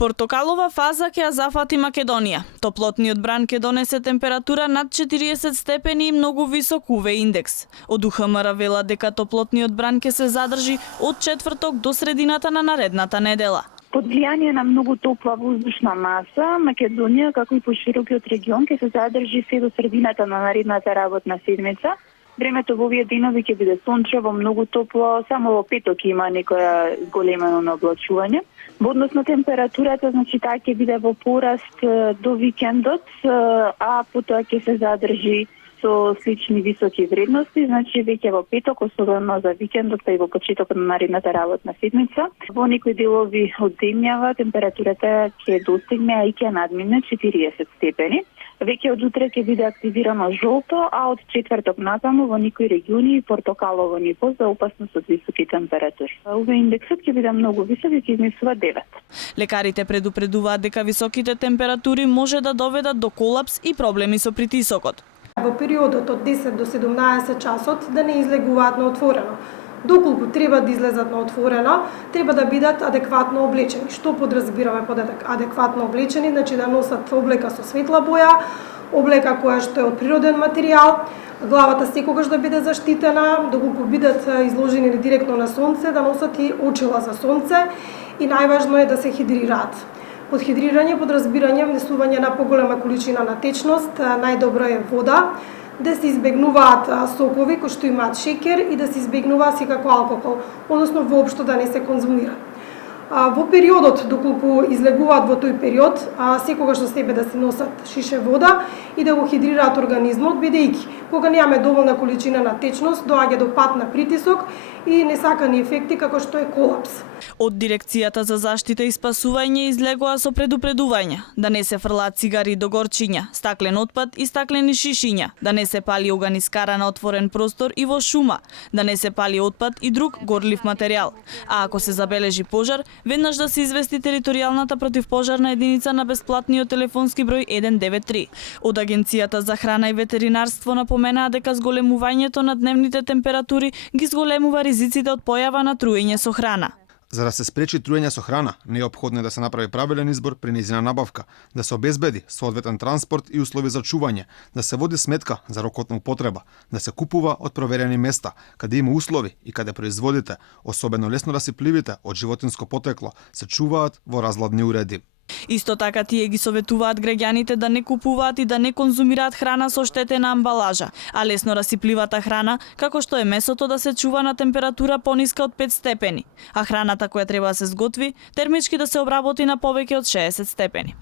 Портокалова фаза ќе ја зафати Македонија. Топлотниот бран ќе донесе температура над 40 степени и многу висок УВ индекс. Од УХМР велат дека топлотниот бран ќе се задржи од четврток до средината на наредната недела. Под влијание на многу топла воздушна маса, Македонија, како и поширокиот регион, ќе се задржи се до средината на наредната работна седмица. Времето во овие денови ќе биде сончево, многу топло, само во петок има некоја големено на облачување. Во однос на температурата, значи таа ќе биде во пораст до викендот, а потоа ќе се задржи со слични високи вредности, значи веќе во петок, особено за викендот, па и во почетокот на наредната работна седмица. Во некои делови од земјава температурата ќе достигне и ќе надмине 40 степени. Веќе од утре ќе биде активирано жолто, а од четврток натаму во некои региони и портокалово ниво за опасност од високи температури. УВ индексот ќе биде многу висок и ќе измислува 9. Лекарите предупредуваат дека високите температури може да доведат до колапс и проблеми со притисокот. Во периодот од 10 до 17 часот да не излегуваат на отворено. Доколку треба да излезат на отворено, треба да бидат адекватно облечени. Што подразбираме под адекватно облечени? Значи да носат облека со светла боја, облека која што е од природен материјал, главата секогаш да биде заштитена, доколку бидат изложени директно на сонце, да носат и очила за сонце и најважно е да се хидрираат. Под хидрирање подразбирање внесување на поголема количина на течност, најдобро е вода, да се избегнуваат сокови кои што имаат шеќер и да се избегнува секако алкохол, односно воопшто да не се конзумира. Во периодот, доколку излегуваат во тој период, секогаш со себе да се носат шише вода и да го хидрираат организмот, бидејќи кога немаме доволна количина на течност, доаѓа до пат на притисок и несакани ефекти како што е колапс. Од Дирекцијата за заштита и спасување излегоа со предупредување да не се фрлаат цигари до горчиња, стаклен отпад и стаклени шишиња, да не се пали оганискара на отворен простор и во шума, да не се пали отпад и друг горлив материјал. А ако се забележи пожар, веднаш да се извести територијалната противпожарна единица на бесплатниот телефонски број 193. Од Агенцијата за храна и ветеринарство напоменаа дека зголемувањето на дневните температури ги зголемува ризиците од појава на труење со храна. За да се спречи труење со храна, неопходно е да се направи правилен избор при нејзина набавка, да се обезбеди соодветен транспорт и услови за чување, да се води сметка за рокот на употреба, да се купува од проверени места, каде има услови и каде производите, особено лесно расипливите од животинско потекло, се чуваат во разладни уреди. Исто така тие ги советуваат граѓаните да не купуваат и да не конзумираат храна со штетена амбалажа, а лесно расипливата храна, како што е месото, да се чува на температура пониска од 5 степени, а храната која треба да се сготви, термички да се обработи на повеќе од 60 степени.